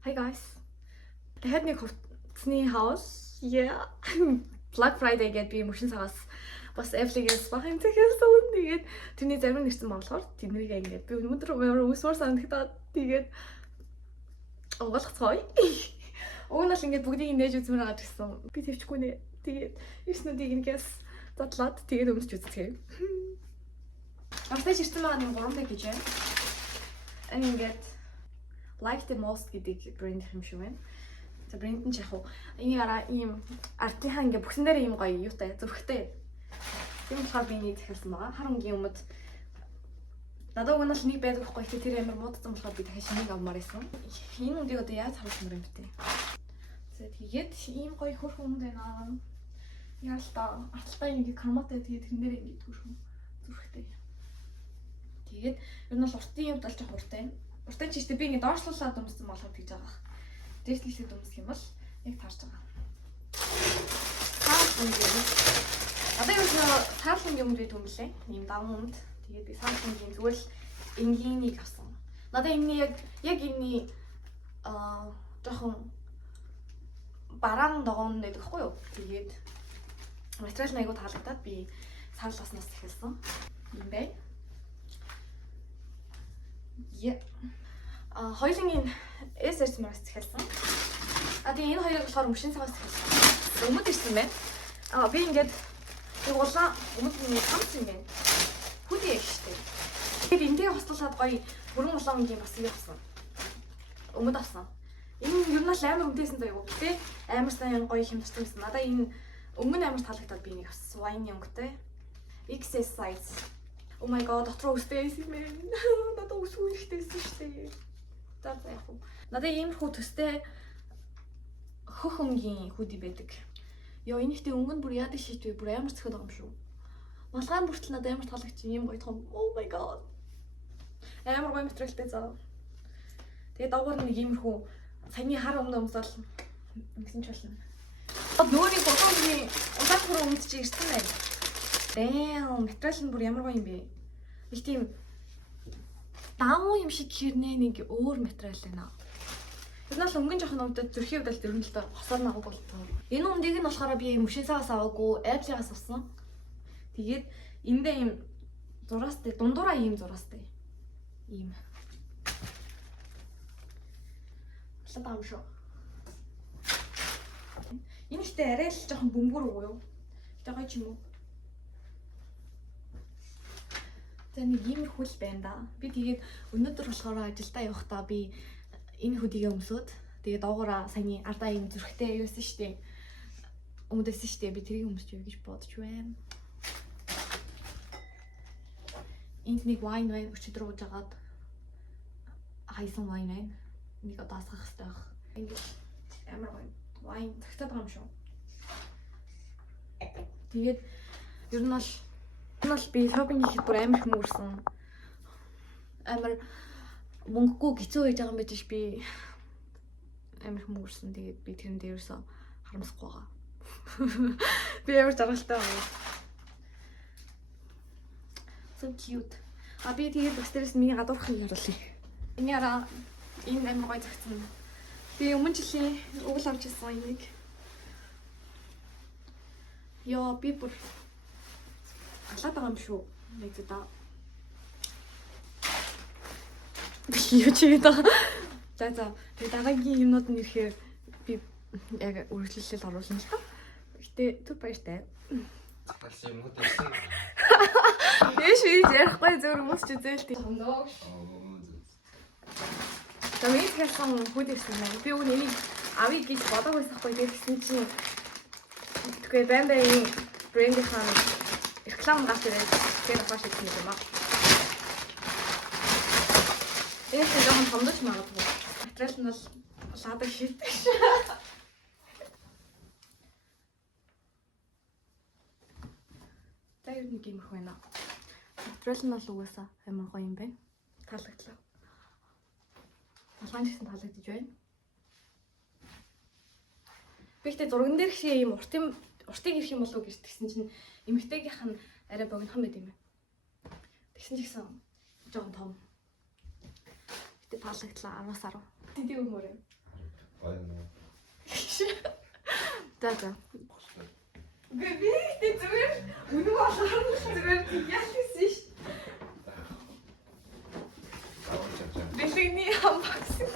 Hi guys. Дахиад нэг хувцсны хаус. Yeah. Black Friday гэдэг би мөшин цагаас бас Apple-ээс бахан захиалсан. Тэгээд тэрний зарим нэрсэн болохоор тэднийг ингээд би өнөөдөр өсвөр санагдаад тэгээд онгойлгоцгоё. Уг нь л ингээд бүгдийг нээж үзмээр байгаа гэсэн. Би твчгүй нэ. Тэгээд юуснуудыг ингээс задлаад тэгээд өмсч үзчихье. Автаж ирсэн байгаа нэг 3 гэж байна. Ингээд Like the most гэдэг брэнд юм шиг байна. За брэнд нь ч яг энэ араа ийм артынхаа ингээ бүксэн дээр ийм гоё юутай зүрхтэй. Тийм болохоор би нэг захиалсан байгаа. Хар өнгийн өмнөд надад уг нь л нэг байдаг байхгүй тэр амар муудсан болохоор би дахиад шинийг авмаар байсан. Энэ үндийг одоо яаж харуулмаар юм бэ? За тэгээд ийм гоё хөрх өмд байна. Яалтаа алтаа ингээ карматай тэгээд тэрэн дээр ингээ хөрх зүрхтэй. Тэгээд ер нь бол уртын юмд болж байгаа хуртай. Уртан чиштэй би ингэ доошлуулаад өмссөн болоход гэж байгаа. Дээшлээд өмсөх юм бол яг таарч байгаа. Одоо юу саалын юм бид өмлөө. Ийм даван өмд. Тэгээд би саалын зүгээр л энгийнийг авсан. Надаа энэ яг энэ жоохон бараан догоон гэдэг хгүй юу? Тэгээд материал нь айгуу таалагдаад би саал баснаас эхэлсэн. Юм бай. Хоёрын S-ээс захиалсан. Тэгээ энэ хоёрыг болохоор мөшин цагаас захиалсан. Өмд ирсэн байна. Би ингээд нэг улаан өмд нэг хамт юм байна. Хүлээ штэ. Тэгээд энтэй хослуулаад гоё бүрэн улаан өнгийн бас юу авсан. Өмд авсан. Энэ ер нь л амар өмдөөсөн заяа. Гэтэ амар сайн гоё хэмжсэн байсан. Надаа энэ өмнө амар таалагдаад би нэг авсан. Wine өнгөтэй. XS size. Oh my god, дотроо үстэй юм ээ. Надад үсгүй ихтэйсэн штэ. За яг хөө. Надад иймэрхүү төстэй хөх өнгийн хүди байдаг. Йоо энийхтэй өнгө нь бүр яадаг шийдвэ бүр амар цохиод байгаа юм шүү. Малгайн бүртэл надад амар таалагдчих юм гоё том. Oh my god. Амар гоё материалтай заа. Тэгээ доогоор нэг иймэрхүү саяны хар өмнө өмсөөл ингэсэн ч болно. Нөөний фотоны улаан хүрээ өмсөж ирсэн байна. Damn, материал нь бүр ямар гоё юм бэ? Их тийм даамуу юм шиг хэрнээ нэг өөр материал байна. Ер нь л өнгөн жоохон өвдөд зүрхийн хувьд л ерөнхийдөө хосоор нагаг болтгоо. Энэ өмдийг нь болохоор би мөшин цагаас аваагүй, Apple-аас авсан. Тэгээд эндээ ийм зураастай, дундуураа ийм зураастай. Ийм. Латаа юм шүү. Энэ ихтэй арай л жоохон бөмбөр уу юу? Гэтэ гоё ч юм уу? За нэг иймэрхүү л байна да. Би тэгээд өнөөдөр болохоор ажилдаа явахдаа би энэ хөдийгээ өмсөд тэгээд доогоороо саяны ардаа юм зүрхтэй юусэн штэ. Өмдөсөн штэ. Би тэрийг өмсч яв гэж бодож байна. Энд нэг wine байна. Өчигдөр ууж агаад хайсан wine байна. Нэг одоо асгах хэрэгтэй байх. Ингээд амар wine цагтаад байгаа юм шүү. Тэгээд ер нь бол би шопинг хийхэд бүр амар их мөрсөн. Амар мөнгөгүй хэцүү байж байгаа юм байж би амар их мөрсөн. Тэгээд би тэрэн дээрээс харамсахгүй байгаа. Би амар жаргалтай байна. So cute. Би тэгээд бусдаас миний гадуурхыг харуулъя. Энэ араа энэ амар гоё загцсан. Би өмнө жилийн уул авч ирсэн энийг. Яа би бүр алаад байгаа юм шүү. Нэг зэдаа. Юу ч юм даа. За. Тэгээ дараагийн юмнууд нь ирэхээр би яг үргэлжлэл оруулна л та. Гэтэ түр баяртай. Аталсан юм уу гэсэн. Эш ярихгүй зөвөр мөсч үзээлт. За миний хэлсэн хүлээсэн юм. Би өгн энийг авъя гэж бодоагүй байсахгүй гэсэн чинь тэгээ бамбагийн брендийнхэн реклам гарч ирээд тэр хаш хийх юм аа. Энэ ч жоохон томдож магадгүй. Материал нь бол лаадаг шийддэг. За ер нь гэмэх байна. Материал нь бол угаасаа амар гоё юм байна. Таалагдлаа. Малгайн гэсэн таалагдж байна. Би ихтэй зурган дээр шиг ийм уртыг ирэх юм болов уу гэж тэгсэн чинь эмэгтэйгийнх нь арай богинохон байт юм байна. Тэгсэн ч гэсэн жоохон том. Гэтэ таалагдлаа 10-10. Тэдийг өмөрөө. Баяна. За. Гослоо. Би зүгээр үнэн болохоор зүгээр яасан ш. Таавчаа. Бэлгэний хамбагсан.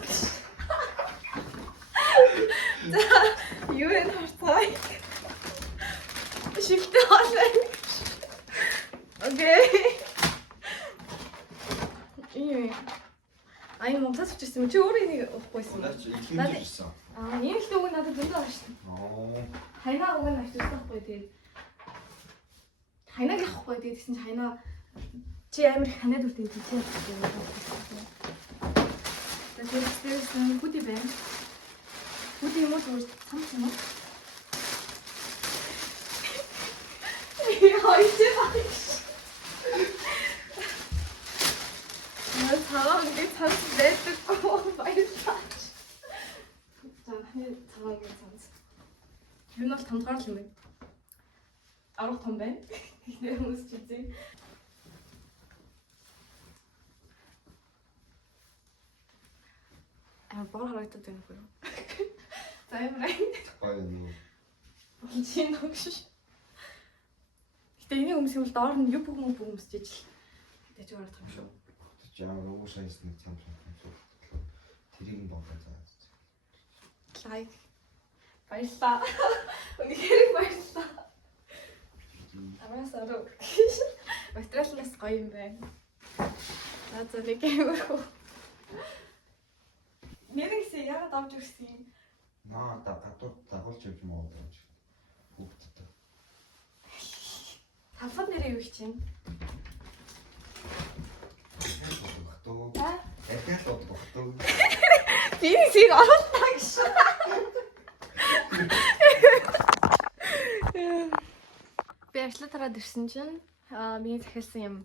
За юу энэ харцай. Шифтээ хоолой. Окей. Ай Монголд очсон чи өөрөө энийг ууахгүйсэн. Наач ихэнх ирсэн. Ийм л үг надад зөндөө байна шүү. Хайнаа уг нь авчихсан байхгүй тэгээд. Хайнааг авахгүй тэгээд гэсэн чи хайнаа чи амар их ханаад үртэй тийм. Тэгээд хүди байна. Хүди юм уу цамц юм уу? Яа иché багш. Я цагаан ингэ цамц байдаггүй баярлалаа. За цагаан ингэ цамц. Юу нь бол томдгоор л юм байна. 10 том байна. Ихнэр хүмүүс ч үзье. Бор харагдаад байна уу? За юм рай. Баяна. Чин өгш. Гэтэ энийг өмсөх юм бол доор нь юу бүгэн өмсөж ижил. Тэгэж гарах юм шүү. Жамаар уушаасан нэг цам шүү. Тэрийг нь бодлоо заа. Лайк. Баярлалаа. Үнэхээр баярлалаа. Амарасаа. Материалнаас гоё юм байна. За нэг юм. Нэрийгсээ яагаад авч ирсэн юм? Наа гадуур дагуулж явж маа гэж. Хүүхдэд. Тавхад нэрээ юу чинь? Бохтоо. Эхэл бохтоо. Би сийг оруулаа гэж. Би ажлаа тараад ирсэн чинь миний захиалсан юм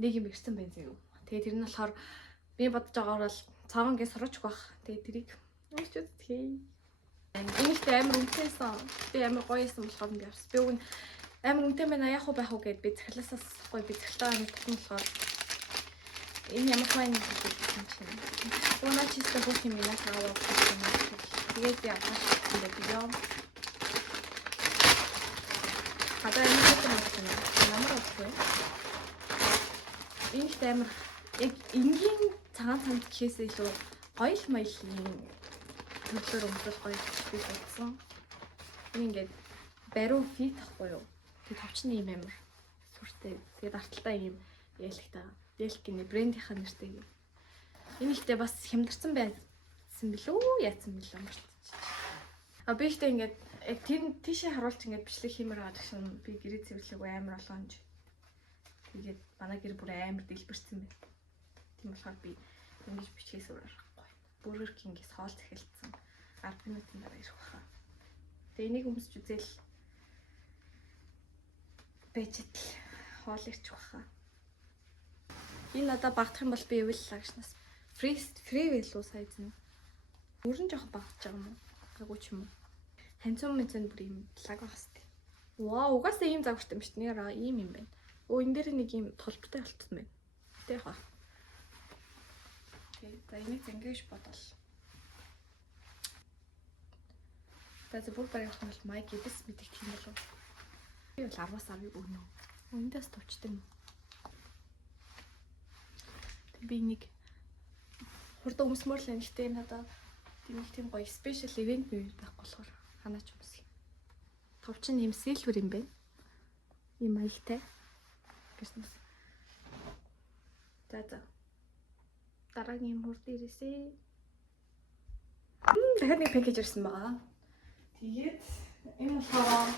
нэг юм ирсэн байна зөө. Тэгээ тэр нь болохоор би бодож байгаагаар бол цагаан гээ сурч байх. Тэгээ тэрийг уншиж үзтгий. Энийг амар үнэтэйсэн. Би амар гоёсэн болохоор би авсан. Би үн амар үнэтэй байна яах вэ байх уу гэд би захиалсаас гоё би захиалтаа амар татсан болохоор энэ ямар сайн юм гэсэн чинь. Уна чиста бүх юм яа таваа гэсэн. Тэгээд би авах гэдэг би яа. Одоо энэ хэвчээ намар өгөө. Энэ амар яг энгийн цагаан цамц гэхээс илүү гоё л маялын төрлөөр өмсөх гоё би бодсон. Энэ ингээд бариу фит ахгүй юу? Тэгээ товчны юм амар сүртэй. Тэгээд арталтаа юм ялхтаа. Ялхгины брендийнхаа нэртэй юм. Энэ ихтэй бас хямдарсан байсан билүү? Яатсан билүү мартчих. А би ихтэй ингээд яг тийшээ харуулж ингээд бичлэг хиймээр байгаа гэсэн би гэрээ цэвэрлэг амар олоонж. Тэгээд манай гэр бүр амар дэлбэрсэн байна. Тийм болохоор би ингэж бичгээс өөр аргагүй. Burger King-ээс хоол захиалцсан 10 минутын дараа ирэх баха. Тэгээ энийг өмсч үзэл бэжэт хоол ирчих баха. Энэ надад багтах юм бол би явууллаа гэснээс free байлуу сайз нь. Бүрэн жоохон багтаж байгаа юм уу? Гаггүй ч юм уу? Ханцун мэдэн бүр юм лаг байх хэвчээ. Вау, угаасаа ийм загвартай юм шүү дээ. Нэраа ийм юм байна. Оо энэ дээр нэг юм толботой болтсон байна. Тэ хаа. Окей, за энийг зангиж бодвол. За бүр барих юм бол майк эдэс мэдих тийм болов. Би бол 10-аас авыг өгнө. Өндөөс товчтой юм. Би нэг хурдан өмсмөр л юм гэхдээ надад тийм гоё спешиал ивент байх болохоор ханаач өмсгий. Товчин юм сэлвэр юм байна. Ийм маягтай. Гэснээс. За. Дараагийн хурд ирээсэй. Дахиад нэг пакэж ирсэн байгаа. Тэгээд энэ болохоор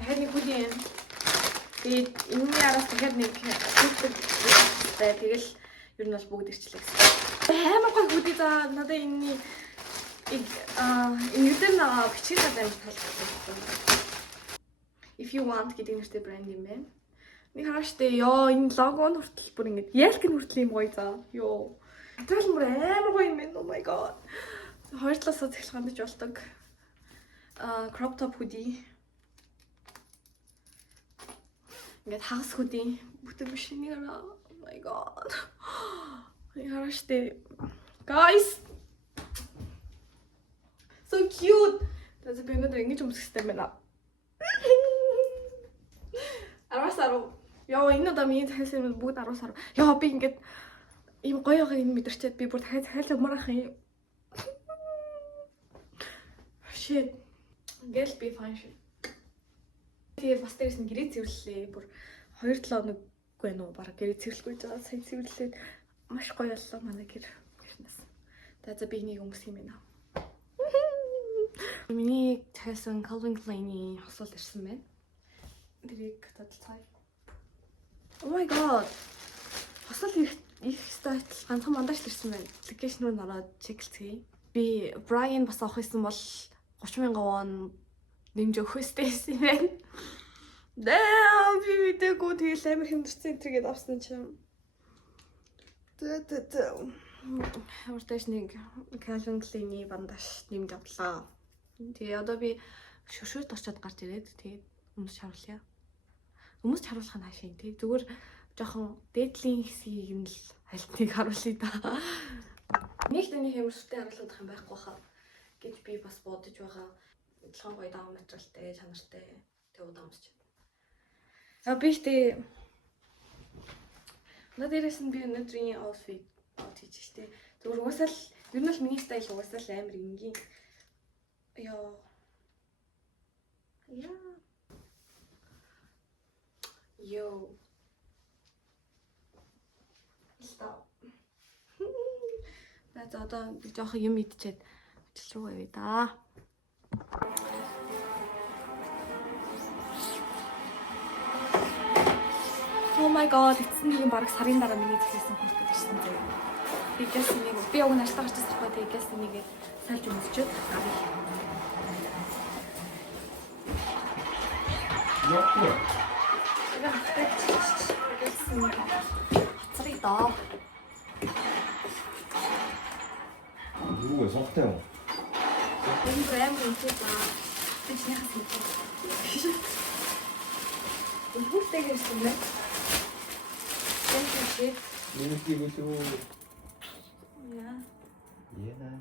дахиад нэг хүлээ юм. Тэгээд энэний араас дахиад нэг хүүхдэд тэгэл ер нь бол бүгд ирчлээ гэсэн. Амар гой хүлээ за надад энэний энэ дээр нэг бичиг надад таалагдсан. If you want гэдэг нэртэй брэнд юм байна. Нэг хааштай ёо энэ лого нь хүртэл бүр ингэ ялк нь хүртэл юм гоё заа. Ёо. Тэр л амар гоё юм байна. Oh my god. Хоёр талаасаа цэглэх хандаж болдог. Crop top hoodie. Ингээд хагас hoodie бүтэн биш нэг араа. Oh my god. Яараштай. Guys. So cute. Тэгээд би өнөөдөр ингэж өмсөхтэй байна. 10-10. Яа, энэ удаа миний цайсан бүгд 10-10. Яа, би ингэж ийм гоёгоо энэ мэдэрчээд би бүр хайлтмаар ах юм. Shit. Гэл би fine shit. Тэгээд бас дээрс нь гэрээ цэвэрлээ. Бүр 2-7 хоног үгүй нөө бараг гэрээ цэвэрлэхгүй жаа. Сайн цэвэрлээд маш гоё боллоо манай гэрнээс. Тэгээд би энийг өмсөх юм байна. Миний цайсан Calvin Klein-ийн хосол ирсэн байна. Тэрийг тодорцгаая. Oh my god. Хосол их стайл ганцхан мандаж ирсэн байна. Application руу нараад чеклцгээе. Би Brian бас авах байсан бол 30,000 won нэмж өгөх байсан юм байна. Damn, би мэдээгүй тэгэл амар хэмдэрсэн энтергээд авсан чинь. Хаварташ нэг Calvin Klein-ийн бандаж нэмж авлаа. Тэгээ одоо би шүршүрт очиод гарч ирээд тэгээд өмс харуулъя. Өмс харуулах нь хаашаа тий. Зүгээр жоохон дээдлийн хэсгийг нь л хальтныг харуулъя да. Нэг л нэг хэмжээтэй харуулах юм байхгүй хаа гэж би бас бодож байгаа. Адилхан гоё даун материалтай, чанартай тэг удаа өмсч байна. Би ихтэй надаас нь би өнөөдрийн outfit хийж штэ. Зүгээр уусаал ер нь л миний стайл уусаал амар энгийн. Яа. Йоо. Stop. Наад одоо би жоохон юм идчихэд ажил руу явъя да. Oh my god, эцсийн нэг баг сарын дараа миний зэхсэн фото ирсэн зэ. Тэгээс нэг би уг нь аштаа гарчсан байхгүй тэгээс нэг сальж өмсчөөд гарыг. Яа. Хацрыг доо. Юу вэ? Сонхтой юм. Энэ брэм үнэхээр би чинийхээс мэдээ. Энэ хүүхдээ гэсэн бэ? Thank you shit. Миний юу? Yeah. Yeah.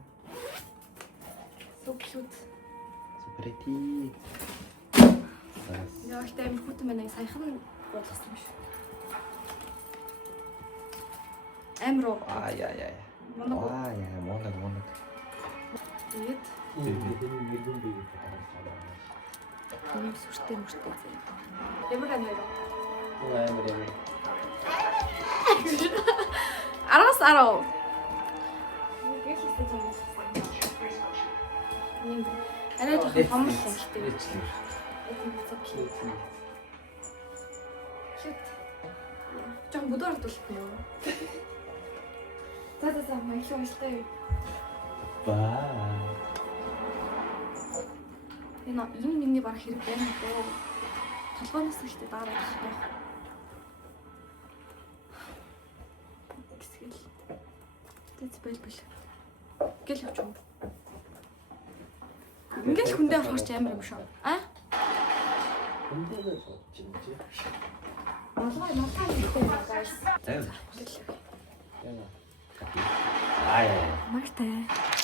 So cute. So pretty. Яа, ихтэй амир хүүтэн байна. Саяхан болгосон юм шүү. Амир уу? Яа. Моног. Тэгээд энэ сүртэй мөртэй зэ. Ямар амир уу? Амар. 10-10. Арай жоохон том л юм шүү дээ. Жон будаар дуулсан юм. За маялаа уйлтаа. Баа. Энэ миний баг хэрэг байна дөө. Толгоноос ихтэй дараа байх. Гэсгэл. Тэц бэл. Гэл явж юм. Ингээл хүндээ орохч амар юм шүү. А? Хүндээс очиж. Малгай ихтэй guys. Яа. Мартай.